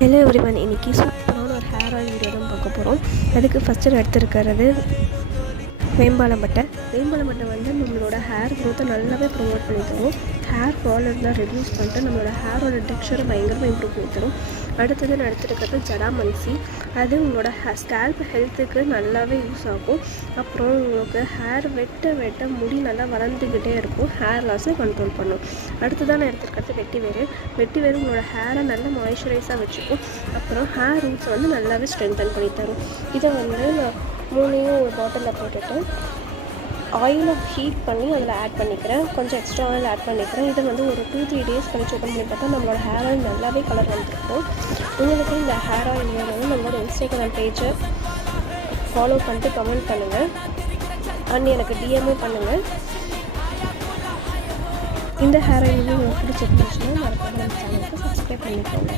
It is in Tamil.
ஹலோ எவ்ரிவன், இன்றைக்கி சூப்பரான ஒரு ஹேர் ஆயில் வீடியோ தான் பார்க்க போகிறோம். அதுக்கு ஃபஸ்ட்டு நான் எடுத்துருக்கிறது வேம்பாலம்பட்டை. வேம்பாலம்பட்டை வந்து நம்மளோட ஹேர் க்ரோத்தை நல்லாவே ப்ரொமோட் பண்ணி தரும். ஹேர் ஃபால் இருந்தால் ரெடியூஸ் பண்ணிட்டு நம்மளோட ஹேரோட டெக்ஸ்சரை பயங்கரமாக இம்ப்ரூவ் பண்ணி தரும். அடுத்தது நான் எடுத்துருக்கிறது ஜடாமன்சி. அது உங்களோட ஸ்கேல்ப் ஹெல்த்துக்கு நல்லாவே யூஸ் ஆகும். அப்புறம் உங்களுக்கு ஹேர் வெட்ட முடி நல்லா வளர்ந்துக்கிட்டே இருக்கும். ஹேர் லாஸை கண்ட்ரோல் பண்ணும். அடுத்ததான் நான் எடுத்துருக்கிறது வெட்டிவேர் உங்களோட ஹேரை நல்லா மாய்ஸ்சரைஸாக வச்சுக்கும். அப்புறம் ஹேர் ரூட்ஸை வந்து நல்லாவே ஸ்ட்ரென்தன் பண்ணி தரும். இதை வந்து நான் மூணையும் ஒரு பாட்டிலில் போட்டுட்டு ஆயிலை ஹீட் பண்ணி அதில் ஆட் பண்ணிக்கிறேன். கொஞ்சம் எக்ஸ்ட்ரா ஆயில் ஆட் பண்ணிக்கிறேன். இதை வந்து ஒரு 2-3 டேஸ் கழிச்சு ஓப்பன் பண்ணி பார்த்தா நம்மளோட ஹேர் ஆயில் நல்லாவே கலர் வந்துருக்கும். உங்களுக்கு இந்த ஹேர் ஆயில் வேணும்னு நம்மளோட இன்ஸ்டாகிராம் பேஜை ஃபாலோ பண்ணிட்டு கமெண்ட் பண்ணுங்கள். அண்ட் எனக்கு டிஎம்மும் பண்ணுங்கள். இந்த ஹேர் ஆயில் உங்களுக்கு பிடிச்சிருந்துச்சுன்னா மறக்காம நம்ம சேனலுக்கு சப்ஸ்கிரைப் பண்ணிக்கோங்க.